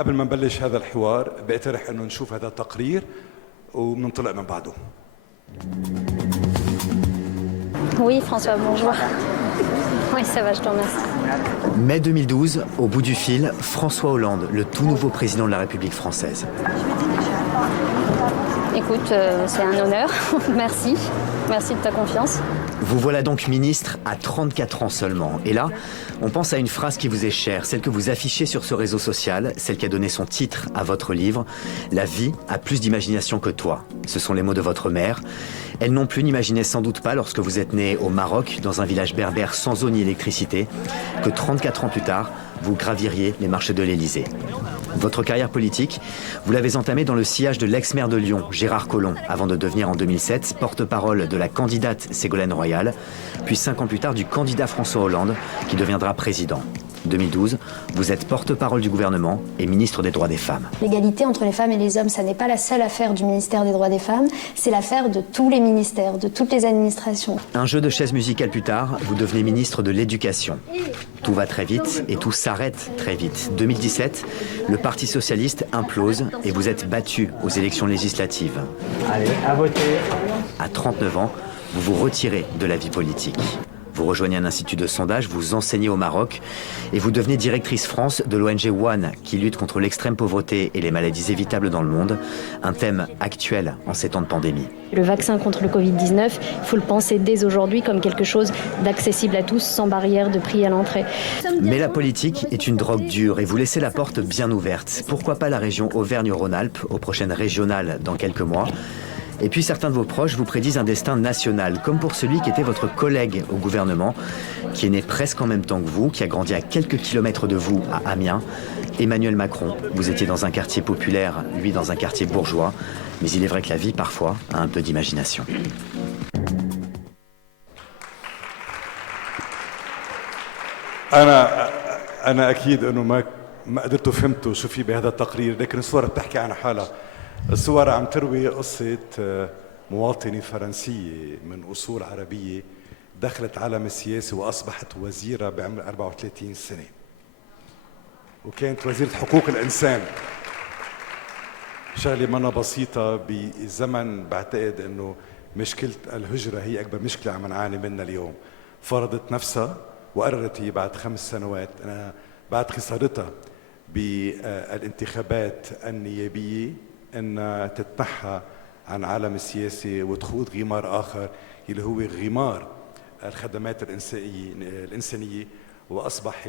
قبل ما نبلش هذا الحوار بقترح انه نشوف هذا التقرير وبننطلق من بعده. Oui, François, bonjour. Oui, ça va, je te remercie. Mai 2012, au bout du fil, François Hollande, le tout nouveau président de la République française. Écoute, c'est un honneur. Merci. Merci de ta confiance. Vous voilà donc ministre à 34 ans seulement. Et là, on pense à une phrase qui vous est chère, celle que vous affichez sur ce réseau social, celle qui a donné son titre à votre livre. La vie a plus d'imagination que toi. Ce sont les mots de votre mère. Elle non plus n'imaginait sans doute pas, lorsque vous êtes né au Maroc, dans un village berbère sans eau ni électricité, que 34 ans plus tard, vous graviriez les marches de l'Élysée. Votre carrière politique, vous l'avez entamée dans le sillage de l'ex-maire de Lyon, Gérard Collomb, avant de devenir en 2007 porte-parole de la candidate Ségolène Royal, puis 5 ans plus tard du candidat François Hollande, qui deviendra président. 2012, vous êtes porte-parole du gouvernement et ministre des droits des femmes. L'égalité entre les femmes et les hommes, ça n'est pas la seule affaire du ministère des droits des femmes, c'est l'affaire de tous les ministères, de toutes les administrations. Un jeu de chaises musicales plus tard, vous devenez ministre de l'Éducation. Tout va très vite et tout s'arrête très vite. 2017, le Parti Socialiste implose et vous êtes battu aux élections législatives. Allez, à voter. À 39 ans, vous vous retirez de la vie politique. Vous rejoignez un institut de sondage, vous enseignez au Maroc et vous devenez directrice France de l'ONG One qui lutte contre l'extrême pauvreté et les maladies évitables dans le monde, un thème actuel en ces temps de pandémie. Le vaccin contre le Covid-19, il faut le penser dès aujourd'hui comme quelque chose d'accessible à tous, sans barrière de prix à l'entrée. Mais la politique est une drogue dure et vous laissez la porte bien ouverte. Pourquoi pas la région Auvergne-Rhône-Alpes aux prochaines régionales dans quelques mois? Et puis certains de vos proches vous prédisent un destin national, comme pour celui qui était votre collègue au gouvernement, qui est né presque en même temps que vous, qui a grandi à quelques kilomètres de vous, à Amiens. Emmanuel Macron, vous étiez dans un quartier populaire, lui dans un quartier bourgeois, mais il est vrai que la vie, parfois, a un peu d'imagination. أنا أكيد إنه ما قدرتوا فهمتوا شو في بهذا التقرير، لكن الصورة بتحكي عن حالها. الصور عم تروي قصة مواطنة فرنسية من أصول عربية دخلت عالم السياسة وأصبحت وزيرة بعمر 34 سنة، وكانت وزيرة حقوق الإنسان. شغلة منا بسيطة بزمن بعتقد إنه مشكلة الهجرة هي أكبر مشكلة عم نعاني منها اليوم. فرضت نفسها وقررت هي بعد 5 سنوات، أنا بعد خسارتها بالانتخابات النيابية، أن تتنحى عن عالم السياسة وتخوض غمار آخر اللي هو غمار الخدمات الإنسانية، وأصبح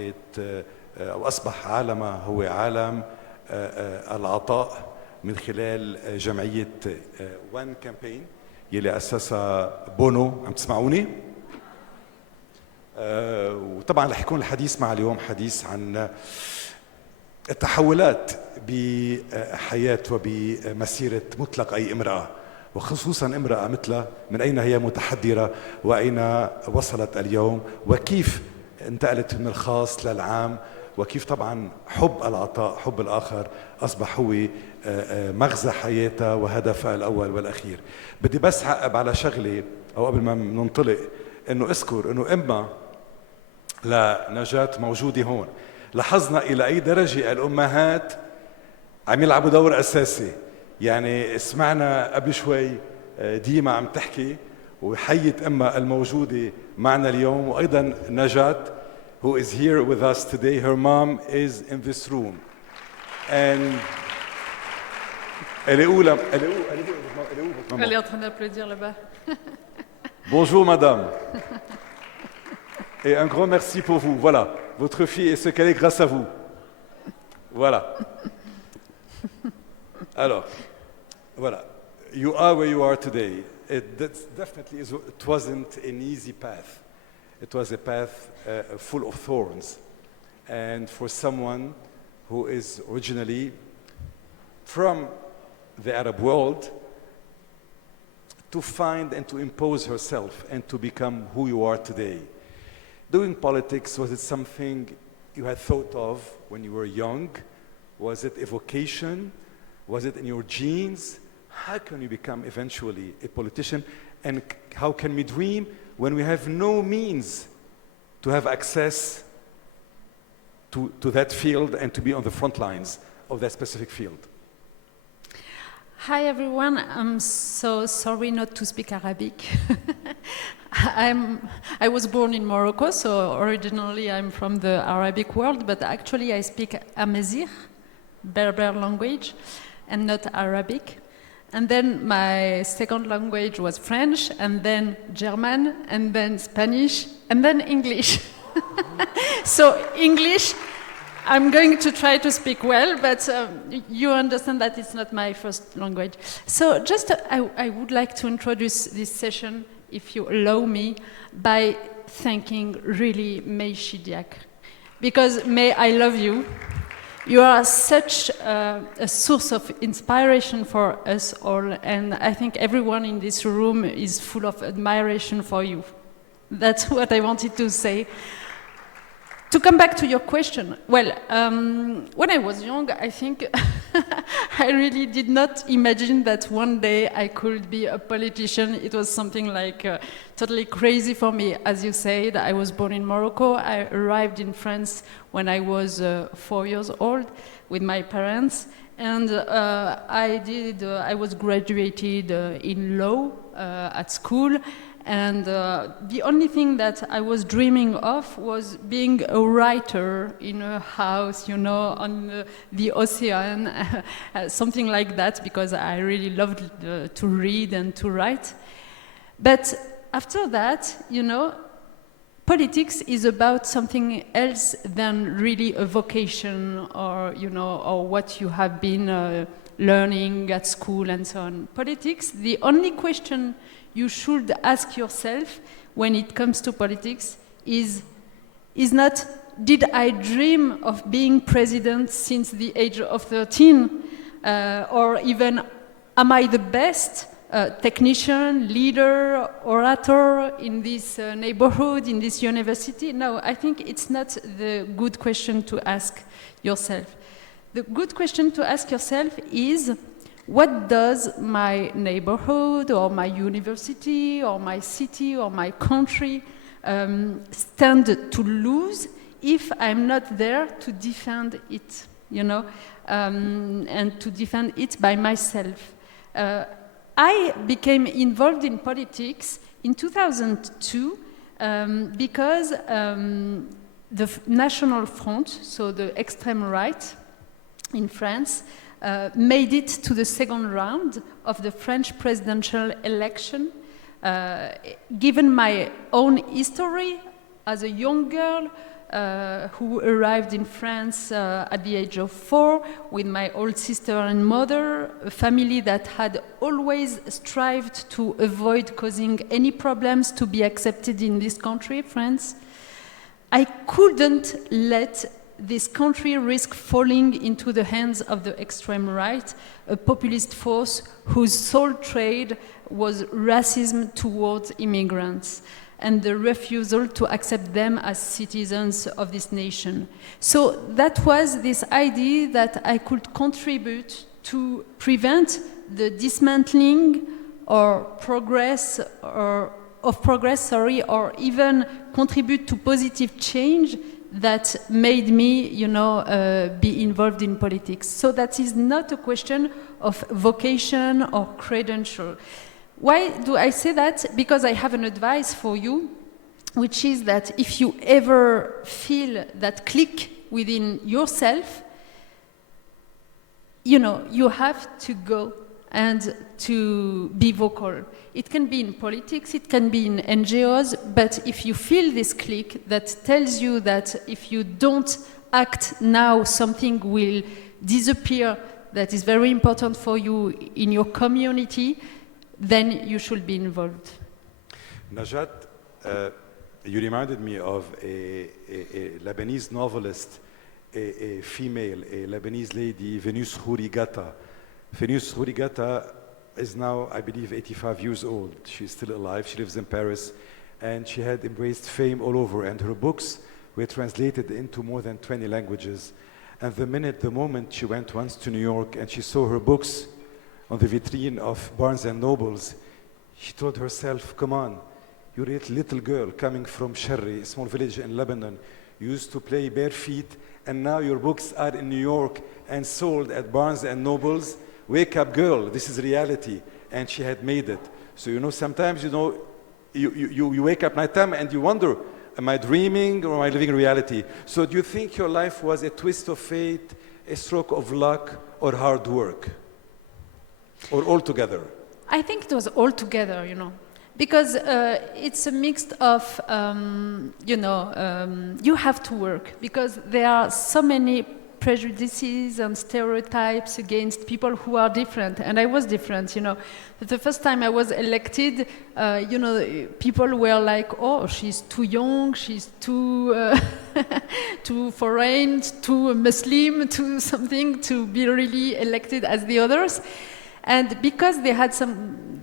عالمها هو عالم العطاء من خلال جمعية وان كامبين يلي أسسها بونو. عم تسمعوني؟ وطبعا رح يكون الحديث مع اليوم حديث عن التحولات بحياة وبمسيرة مطلق أي امرأة، وخصوصا امرأة مثلها، من أين هي متحضرة وأين وصلت اليوم، وكيف انتقلت من الخاص للعام، وكيف طبعا حب العطاء، حب الآخر أصبح هو مغزى حياتها وهدفها الأول والأخير. بدي بس أعقب على شغلة أو قبل ما ننطلق، إنه أذكر إنه إما لنجاة موجودة هون. لاحظنا إلى أي درجة الأمهات عم يلعبوا دور أساسي. يعني سمعنا قبل شوي ديما عم تحكي وحيت أمها الموجودة معنا اليوم، وأيضا نجاة who is here with us today. Her mom is in this room. And elle est où là? Elle est en train d'applaudir là-bas. Bonjour madame. Et un grand merci pour vous. Voilà, votre fille est ce qu'elle est grâce à vous. Voilà. Alors, voilà. You are where you are today. It wasn't an easy path. It was a path full of thorns. And for someone who is originally from the Arab world, to find and to impose herself and to become who you are today. Doing politics, was it something you had thought of when you were young? Was it a vocation? Was it in your genes? How can you become eventually a politician? And how can we dream when we have no means to have access to that field and to be on the front lines of that specific field. Hi everyone, I'm so sorry not to speak Arabic. I was born in Morocco, so originally I'm from the Arabic world, but actually I speak Amazigh, Berber language, and not Arabic. And then my second language was French, and then German, and then Spanish, and then English. So English, I'm going to try to speak well, but you understand that it's not my first language. So just I would like to introduce this session, if you allow me, by thanking really May Chidiac. Because May, I love you. You are such a source of inspiration for us all, and I think everyone in this room is full of admiration for you. That's what I wanted to say. To come back to your question, well, when I was young, I think I really did not imagine that one day I could be a politician. It was something like totally crazy for me. As you said, I was born in Morocco. I arrived in France when I was 4 years old with my parents. And I was graduated in law at school. And the only thing that I was dreaming of was being a writer in a house, you know, on the ocean, something like that, because I really loved to read and to write. But after that, you know, politics is about something else than really a vocation or, you know, or what you have been learning at school and so on. Politics, the only question you should ask yourself when it comes to politics is not, did I dream of being president since the age of 13? Or even, am I the best technician, leader, orator in this neighborhood, in this university? No, I think it's not the good question to ask yourself. The good question to ask yourself is, what does my neighborhood or my university or my city or my country stand to lose if I'm not there to defend it, you know, and to defend it by myself? I became involved in politics in 2002 because the National Front, so the extreme right in France, made it to the second round of the French presidential election. Given my own history as a young girl who arrived in France at the age of 4 with my old sister and mother, a family that had always strived to avoid causing any problems to be accepted in this country, France, I couldn't let this country risk falling into the hands of the extreme right, a populist force whose sole trade was racism towards immigrants and the refusal to accept them as citizens of this nation. So that was this idea that I could contribute to prevent the dismantling or progress or even contribute to positive change that made me, you know, be involved in politics. So that is not a question of vocation or credential. Why do I say that? Because I have an advice for you, which is that if you ever feel that click within yourself, you know, you have to go and to be vocal. It can be in politics, it can be in NGOs, but if you feel this click that tells you that if you don't act now, something will disappear that is very important for you in your community, then you should be involved. Najat, you reminded me of a Lebanese novelist, a female, a Lebanese lady, Venus Hourigata. Venus Hourigata is now, I believe, 85 years old. She's still alive. She lives in Paris, and she had embraced fame all over, and her books were translated into more than 20 languages. And the moment she went once to New York and she saw her books on the vitrine of Barnes and Nobles, she told herself, come on, you're a little girl coming from Sharri, a small village in Lebanon. you used to play bare feet, and now your books are in New York and sold at Barnes and Noble's. Wake up, girl, this is reality. And she had made it. So, you know, sometimes, you know, you wake up nighttime and you wonder, am I dreaming or am I living reality? So do you think your life was a twist of fate, a stroke of luck, or hard work? Or all together? I think it was all together, you know. Because it's a mix of, you have to work. Because there are so many prejudices and stereotypes against people who are different. And I was different, you know. The first time I was elected, people were like, oh, she's too young, she's too, too foreign, too Muslim, too something to be really elected as the others. And because they had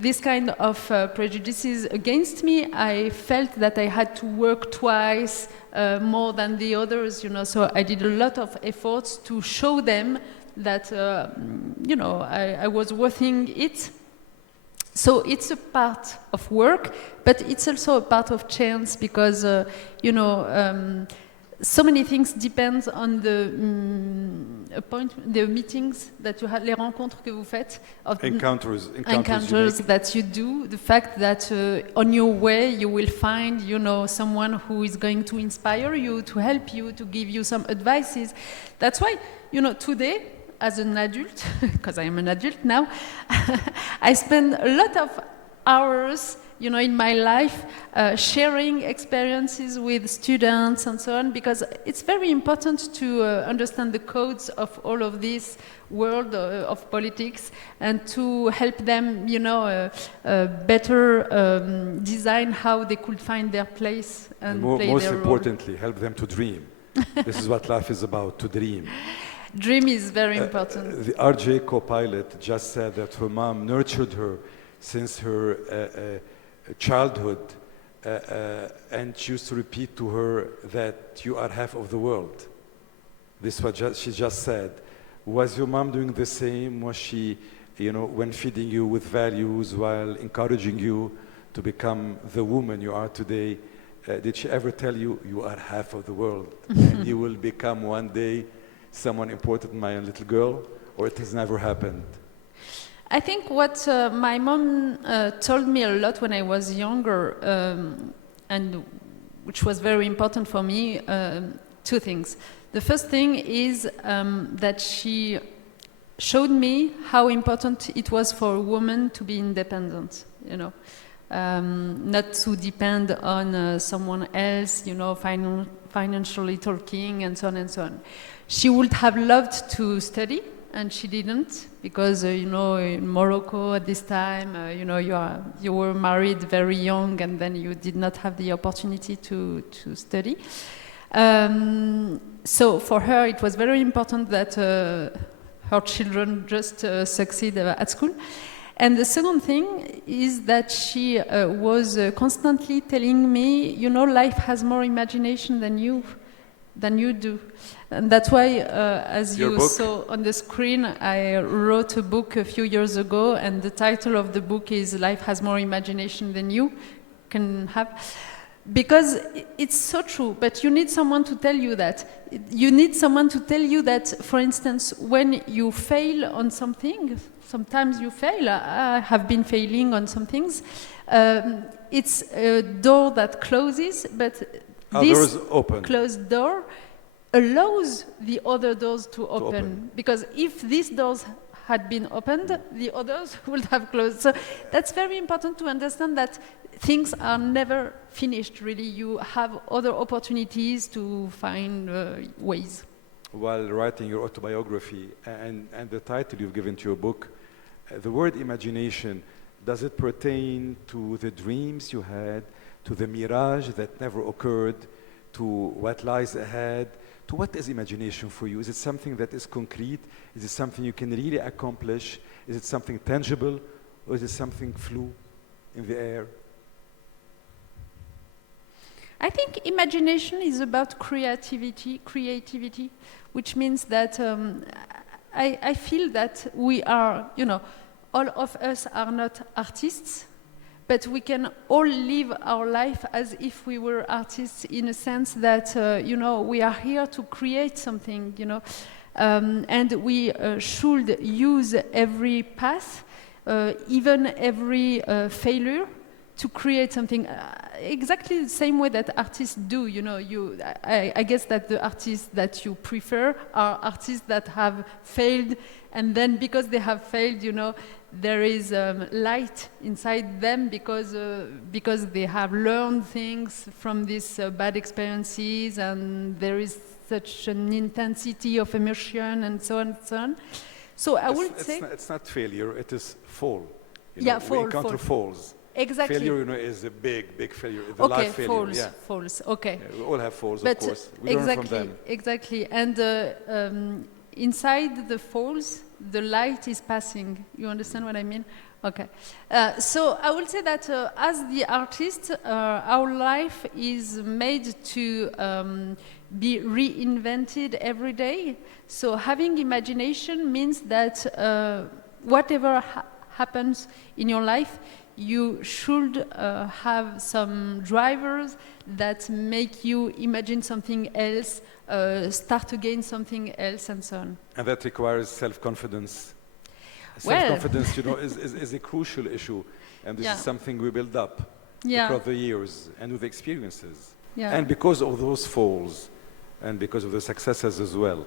this kind of prejudices against me, I felt that I had to work twice more than the others, you know. So I did a lot of efforts to show them that, I was worth it. So it's a part of work, but it's also a part of chance because, so many things depend on the meetings that you have, les rencontres que vous faites. Encounters that you do. The fact that on your way you will find, someone who is going to inspire you, to help you, to give you some advices. That's why, today, as an adult, because I am an adult now, I spend a lot of hours in my life, sharing experiences with students and so on, because it's very important to understand the codes of all of this world of politics and to help them, better design how they could find their place and play most their role. Importantly, help them to dream. This is what life is about, to dream. Dream is very important. The RJ co-pilot just said that her mom nurtured her since her childhood, and she used to repeat to her that you are half of the world. This is what she just said. Was your mom doing the same? Was she, when feeding you with values while encouraging you to become the woman you are today, did she ever tell you, you are half of the world and you will become one day someone important, my little girl? Or it has never happened? I think what my mom told me a lot when I was younger, and which was very important for me, two things. The first thing is that she showed me how important it was for a woman to be independent, not to depend on someone else, financially talking and so on and so on. She would have loved to study, and she didn't, because in Morocco at this time, you were married very young, and then you did not have the opportunity to study. So for her, it was very important that her children just succeed at school. And the second thing is that she was constantly telling me, life has more imagination than you do. And that's why, as you saw on the screen, I wrote a book a few years ago, and the title of the book is Life Has More Imagination Than You Can Have. Because it's so true, but you need someone to tell you that. You need someone to tell you that, for instance, when you fail on something, sometimes you fail, I have been failing on some things, it's a door that closes, but this closed door allows the other doors to open. Because if these doors had been opened, the others would have closed. So that's very important to understand that things are never finished, really. You have other opportunities to find ways. While writing your autobiography and the title you've given to your book, the word imagination, does it pertain to the dreams you had, to the mirage that never occurred, to what lies ahead? To what is imagination for you? Is it something that is concrete? Is it something you can really accomplish? Is it something tangible? Or is it something flew in the air? I think imagination is about creativity, which means that I feel that we are, all of us are not artists, but we can all live our life as if we were artists, in a sense that, you know, we are here to create something, you know, and we should use every path, even every failure, to create something exactly the same way that artists do. You know, I guess that the artists that you prefer are artists that have failed, and then because they have failed, you know, there is light inside them because they have learned things from these bad experiences, and there is such an intensity of immersion and so on and so on. So I would say it's not failure; it is fall. You yeah, know, fall. We encounter falls. Exactly. Failure, you know, is a big failure. The Okay, life failure. falls, Yeah. falls. Okay. Yeah, we all have falls, But of course. We learn from them. exactly. And inside the falls, the light is passing. You understand what I mean? Okay. So I will say that as the artist, our life is made to be reinvented every day. So having imagination means that whatever happens in your life, you should have some drivers that make you imagine something else, start again something else, and so on. And that requires self-confidence. Well, Self-confidence, you know, is a crucial issue, and this is something we build up across the years and with experiences. Yeah. And because of those falls, and because of the successes as well,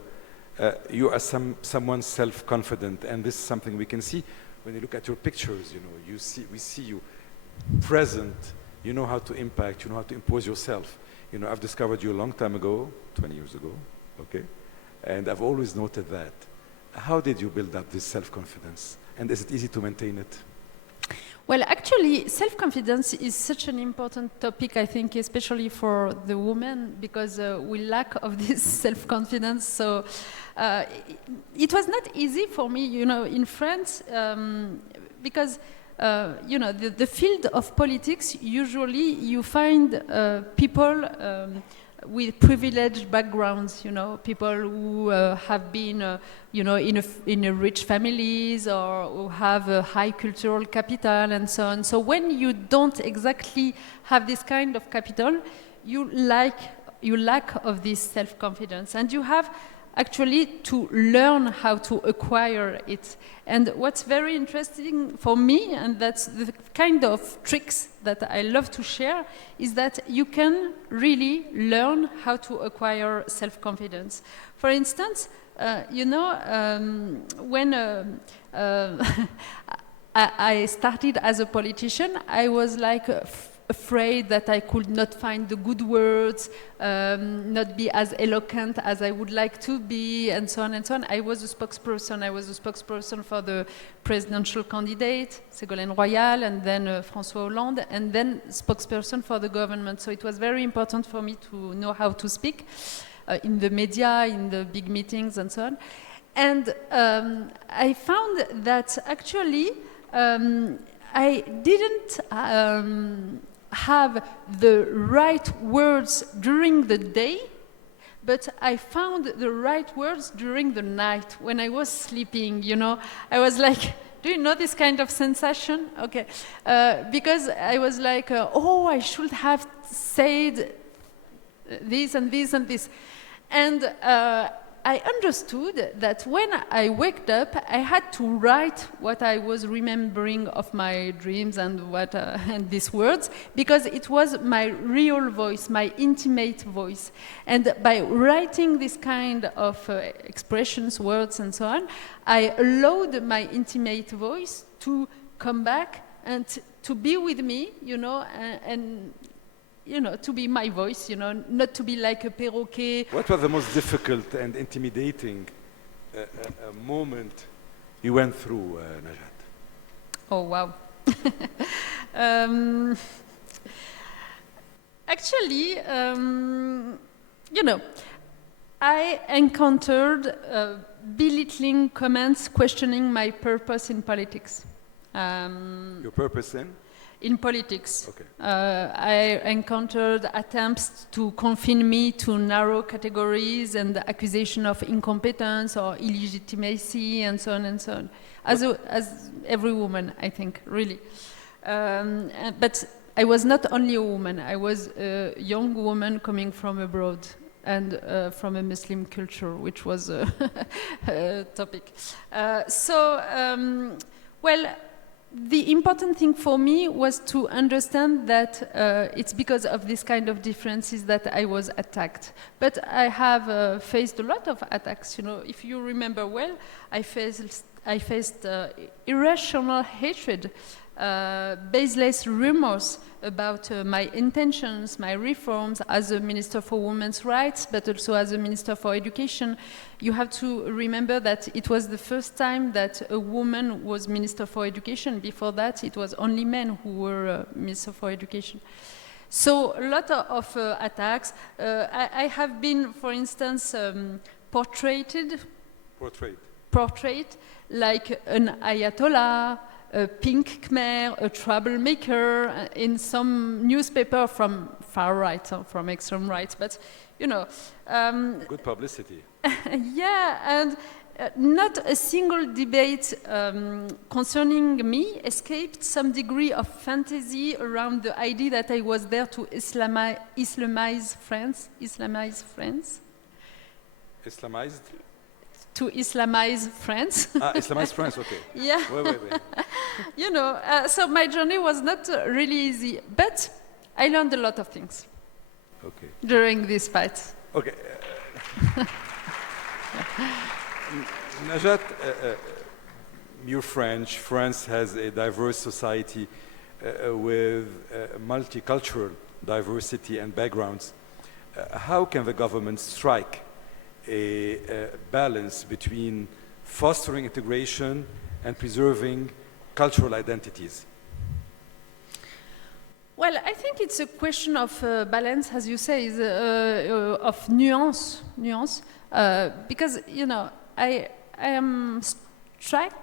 you are someone self-confident, and this is something we can see when you look at your pictures. You know, we see you present. You know how to impact. You know how to impose yourself. You know, I've discovered you a long time ago, 20 years ago, okay, and I've always noted that. How did you build up this self-confidence, and is it easy to maintain it? Well, actually, self-confidence is such an important topic, I think, especially for the women, because we lack of this self-confidence. So it was not easy for me, you know, in France, because, you know, the field of politics, usually you find people with privileged backgrounds, you know, people who have been, you know, in a rich families, or who have a high cultural capital and so on. So when you don't exactly have this kind of capital, you lack of this self-confidence, and you have actually to learn how to acquire it. And what's very interesting for me, and that's the kind of tricks that I love to share, is that you can really learn how to acquire self-confidence. For instance, you know, when I started as a politician, I was like afraid that I could not find the good words, not be as eloquent as I would like to be, and so on and so on. I was a spokesperson. I was a spokesperson for the presidential candidate, Ségolène Royal, and then François Hollande, and then spokesperson for the government. So it was very important for me to know how to speak in the media, in the big meetings, and so on. And I found that actually I didn't have the right words during the day, but I found the right words during the night when I was sleeping, you know. I was like, do you know this kind of sensation? Okay. Because I was like, oh, I should have said this and this and this. And I understood that when I waked up, I had to write what I was remembering of my dreams and what and these words, because it was my real voice, my intimate voice. And by writing this kind of expressions, words, and so on, I allowed my intimate voice to come back and to be with me, you know, and you know, to be my voice, you know, not to be like a perroquet. What was the most difficult and intimidating moment you went through, Najat? Oh, wow. Actually, you know, I encountered belittling comments questioning my purpose in politics. Your purpose in? In politics. Okay. I encountered attempts to confine me to narrow categories and the accusation of incompetence or illegitimacy and so on and so on. As every woman, I think, really. But I was not only a woman, I was a young woman coming from abroad and from a Muslim culture, which was a topic. Well, the important thing for me was to understand that it's because of this kind of differences that I was attacked. But I have faced a lot of attacks. You know, if you remember well, I faced irrational hatred, baseless rumors about my intentions, my reforms as a Minister for Women's Rights, but also as a Minister for Education. You have to remember that it was the first time that a woman was Minister for Education. Before that, it was only men who were Minister for Education. So a lot of attacks. I have been, for instance, portrayed like an Ayatollah, a pink Khmer, a troublemaker in some newspaper from far right, from extreme right. But, you know... good publicity. Yeah, and not a single debate concerning me escaped some degree of fantasy around the idea that I was there to Islamize France. Islamized? To Islamize France. Islamize France, okay. Yeah. Wait. You know, so my journey was not really easy, but I learned a lot of things during this fight. Okay. Najat, you're French. France has a diverse society with multicultural diversity and backgrounds. How can the government strike a balance between fostering integration and preserving cultural identities? Well, I think it's a question of balance, as you say, of nuance, because, you know, I am struck,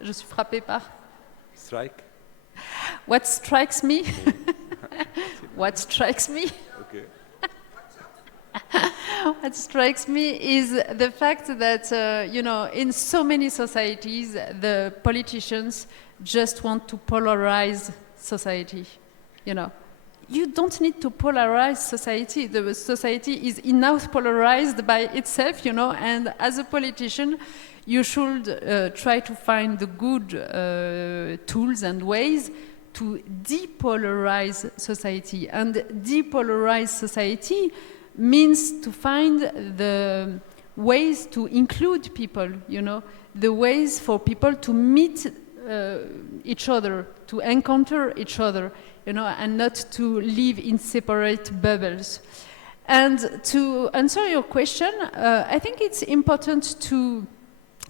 je suis frappée par. Strike? What strikes me? What strikes me? Okay. What strikes me is the fact that, you know, in so many societies, the politicians just want to polarize society, you know. You don't need to polarize society. The society is enough polarized by itself, you know, and as a politician, you should try to find the good tools and ways to depolarize society. And depolarize society means to find the ways to include people, you know, the ways for people to meet each other, to encounter each other, you know, and not to live in separate bubbles. And to answer your question, I think it's important to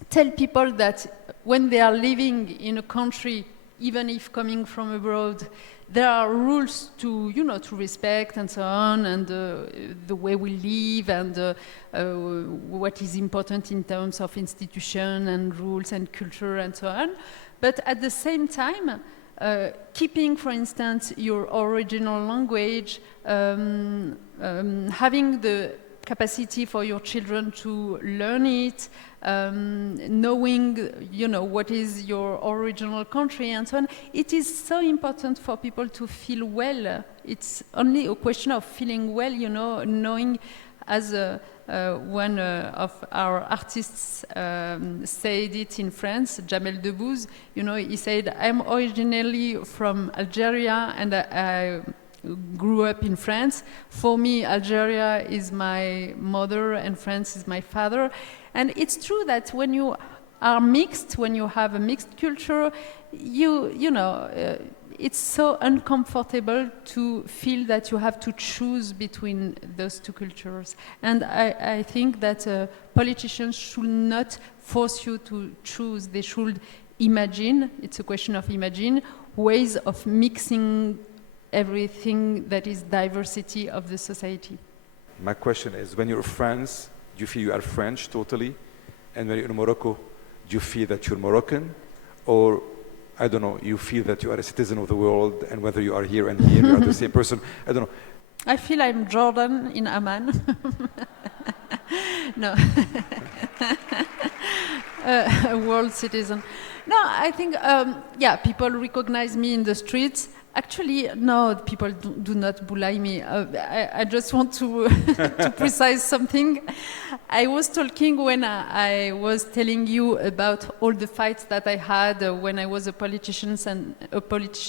tell people that when they are living in a country, even if coming from abroad, there are rules to, you know, to respect and so on, and the way we live, and what is important in terms of institution and rules and culture and so on. But at the same time, keeping, for instance, your original language, having the capacity for your children to learn it, knowing, you know, what is your original country and so on. It is so important for people to feel well. It's only a question of feeling well, you know, knowing, as one of our artists said it in France, Jamel Debbouze, you know, he said, I'm originally from Algeria and I grew up in France. For me, Algeria is my mother and France is my father. And it's true that when you are mixed, when you have a mixed culture, you know, it's so uncomfortable to feel that you have to choose between those two cultures. And I think that politicians should not force you to choose. They should imagine, it's a question of imagine, ways of mixing everything that is diversity of the society. My question is, when you're in France, do you feel you are French totally? And when you're in Morocco, do you feel that you're Moroccan? Or, I don't know, you feel that you are a citizen of the world, and whether you are here and here, you are the same person? I don't know. I feel I'm Jordan in Amman. No. A world citizen. No, I think, yeah, people recognize me in the streets. Actually, no, people do not bully me. I just want to, to precise something. I was talking when I was telling you about all the fights that I had when I was a politician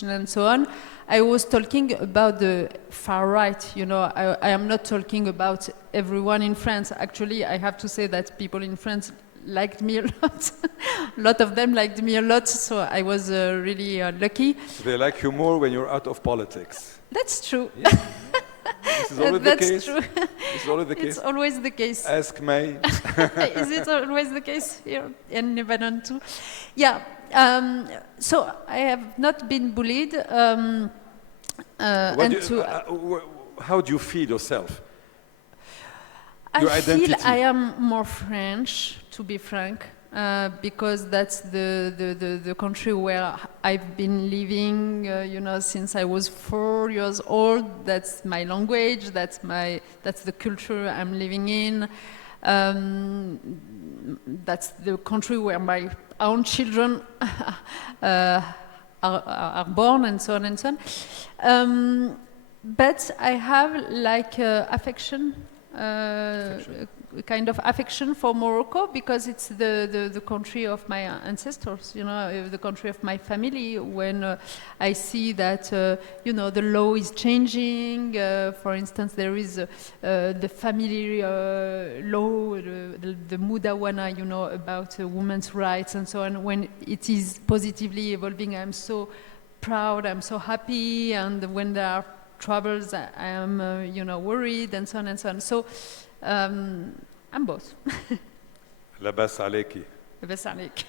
and so on. I was talking about the far right. You know, I am not talking about everyone in France. Actually, I have to say that people in France liked me a lot. A lot of them liked me a lot, so I was really lucky. So they like you more when you're out of politics. That's true. Yeah. This is always the case. True. This is always the case. It's always the case. Ask May. Is it always the case here in Lebanon too? Yeah. So I have not been bullied. How do you feel yourself? I feel I am more French, to be frank, because that's the country where I've been living, you know, since I was 4 years old. That's my language. That's the culture I'm living in. That's the country where my own children are born, and so on and so on. But I have like affection. Kind of affection for Morocco because it's the country of my ancestors, you know, the country of my family. When I see that, you know, the law is changing, for instance, there is the family law, the Mudawana, you know, about women's rights and so on. When it is positively evolving, I'm so proud, I'm so happy, and when there are troubles, I am, you know, worried, and so on and so on. So, I'm both. Labas aleki. Labas alek.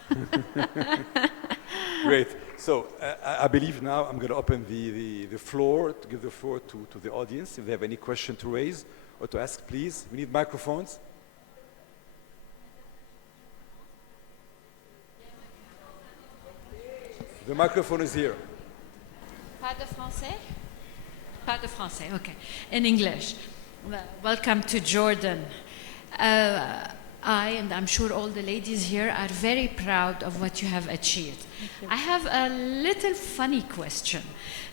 Great. So, I believe now I'm going to open the floor, to give the floor to the audience. If they have any question to raise or to ask, please. We need microphones. The microphone is here. Pas de français? Pas de français, okay. In English. Welcome to Jordan. I, and I'm sure all the ladies here, are very proud of what you have achieved. I have a little funny question.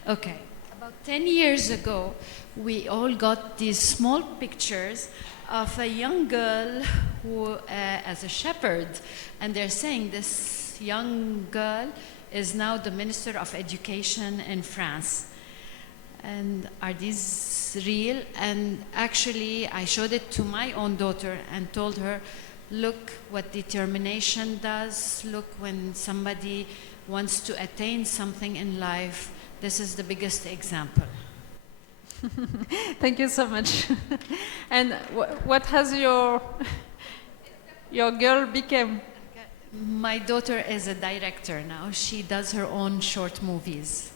Okay, about 10 years ago, we all got these small pictures of a young girl who, as a shepherd, and they're saying this young girl is now the Minister of Education in France. And are these real? And actually, I showed it to my own daughter and told her, look what determination does. Look, when somebody wants to attain something in life, this is the biggest example. Thank you so much. And what has your girl become? My daughter is a director now. She does her own short movies.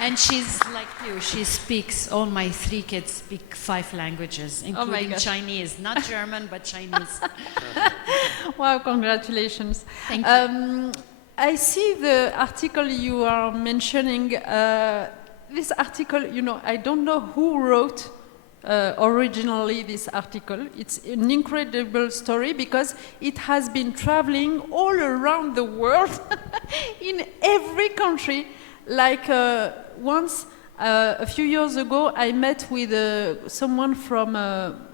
And she's like you. She speaks, all my 3 kids speak 5 languages, including Chinese. Not German, but Chinese. Wow, congratulations. Thank you. I see the article you are mentioning. This article, you know, I don't know who wrote originally this article. It's an incredible story because it has been traveling all around the world in every country. Like once, a few years ago, I met with someone from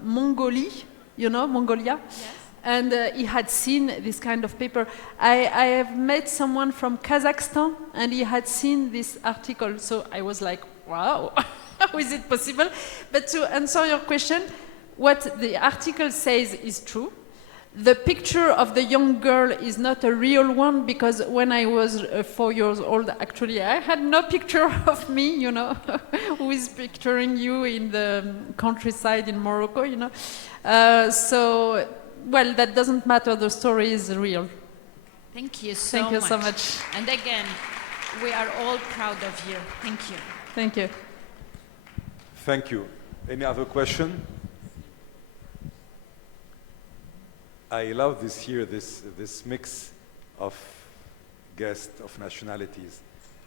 Mongolia, you know, Mongolia, yes. And he had seen this kind of paper. I have met someone from Kazakhstan, and he had seen this article. So I was like, wow, how is it possible? But to answer your question, what the article says is true. The picture of the young girl is not a real one because when I was 4 years old, actually, I had no picture of me, you know, who is picturing you in the countryside in Morocco, you know. So, well, that doesn't matter. The story is real. Thank you so much. Thank you so much. And again, we are all proud of you. Thank you. Thank you. Thank you. Any other question? I love this here, this mix of guests of nationalities,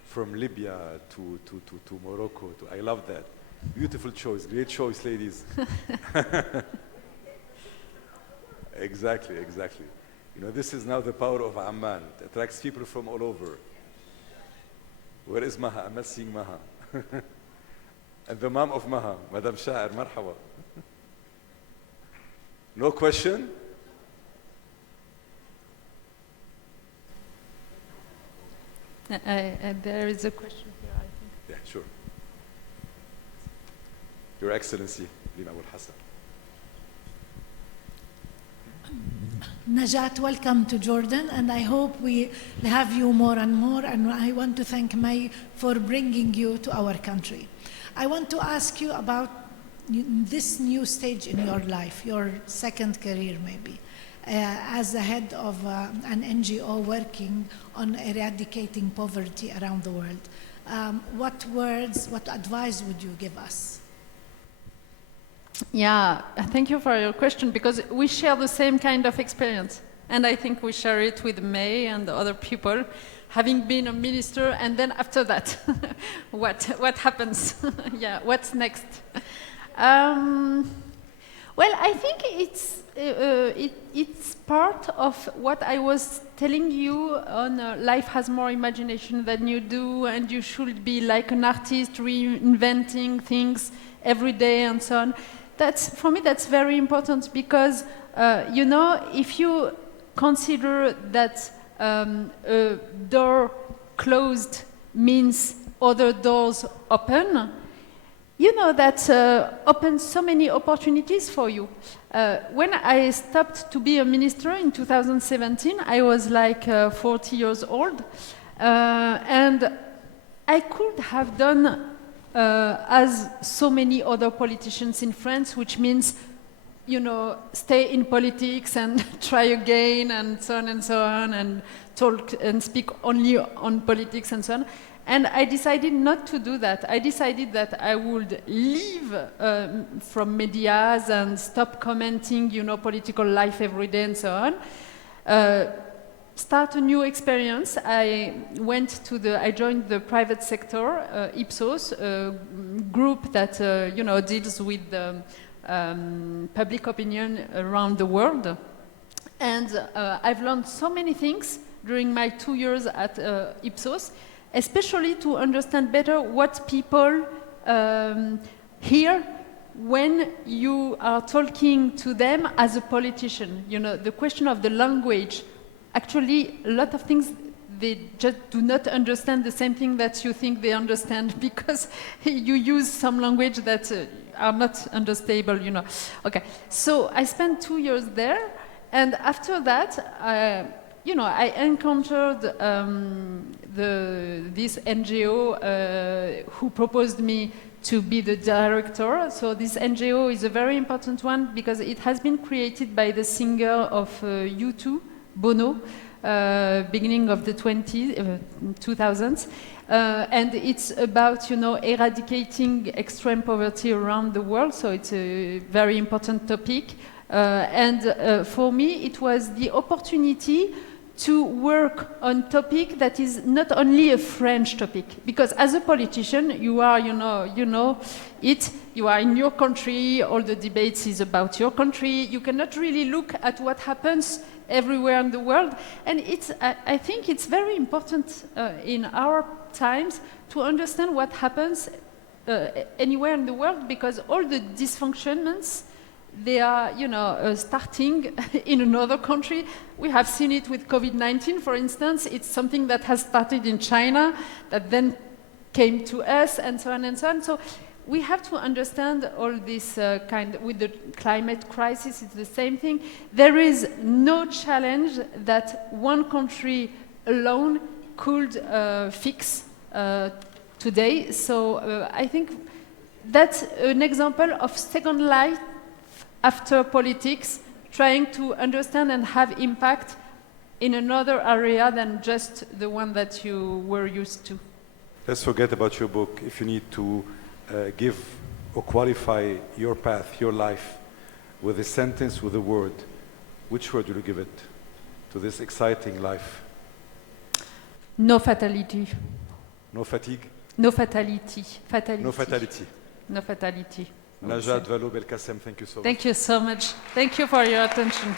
from Libya to Morocco. I love that. Beautiful choice, great choice, ladies. Exactly. You know, this is now the power of Amman. It attracts people from all over. Where is Maha? I'm not seeing Maha. And the mom of Maha, Madam Sha'ir, marhaba. No question? There is a question here, I think. Yeah, sure. Your Excellency, Lina Abul Hassan. Najat, welcome to Jordan, and I hope we have you more and more, and I want to thank May for bringing you to our country. I want to ask you about this new stage in your life, your second career maybe, as the head of an NGO working on eradicating poverty around the world. What words, what advice would you give us? Yeah, thank you for your question, because we share the same kind of experience. And I think we share it with May and other people, having been a minister, and then after that, what happens? Yeah, what's next? Well, I think it's part of what I was telling you on life has more imagination than you do, and you should be like an artist reinventing things every day and so on. For me, that's very important, because, you know, if you consider that a door closed means other doors open, you know that opens so many opportunities for you. When I stopped to be a minister in 2017, I was like 40 years old, and I could have done as so many other politicians in France, which means, you know, stay in politics and try again and so on, and talk and speak only on politics and so on. And I decided not to do that. I decided that I would leave from medias and stop commenting, you know, political life every day and so on. Start a new experience. I joined the private sector, Ipsos, a group that you know, deals with public opinion around the world. And I've learned so many things during my 2 years at Ipsos, especially to understand better what people hear when you are talking to them as a politician. You know, the question of the language. Actually, a lot of things, they just do not understand the same thing that you think they understand, because you use some language that are not understandable, you know. Okay, so I spent 2 years there, and after that, you know, I encountered this NGO who proposed me to be the director. So this NGO is a very important one, because it has been created by the singer of U2, Bono, beginning of the 2000s, and it's about, you know, eradicating extreme poverty around the world. So it's a very important topic, and for me it was the opportunity to work on topic that is not only a French topic, because as a politician you are, you know it, you are in your country, all the debates is about your country, you cannot really look at what happens everywhere in the world. And I think it's very important in our times to understand what happens anywhere in the world, because all the dysfunctions, they are, you know, starting in another country. We have seen it with COVID-19, for instance. It's something that has started in China, that then came to us, and so on and so on. So we have to understand all this with the climate crisis, it's the same thing. There is no challenge that one country alone could fix today. So I think that's an example of second life after politics, trying to understand and have impact in another area than just the one that you were used to. Let's forget about your book. If you need to give or qualify your path, your life, with a sentence, with a word, which word will you give it to this exciting life? No fatality. No fatigue? No fatality. No fatality. No fatality. Najat Vallaud Belkacem, thank you so much. Thank you so much. Thank you for your attention.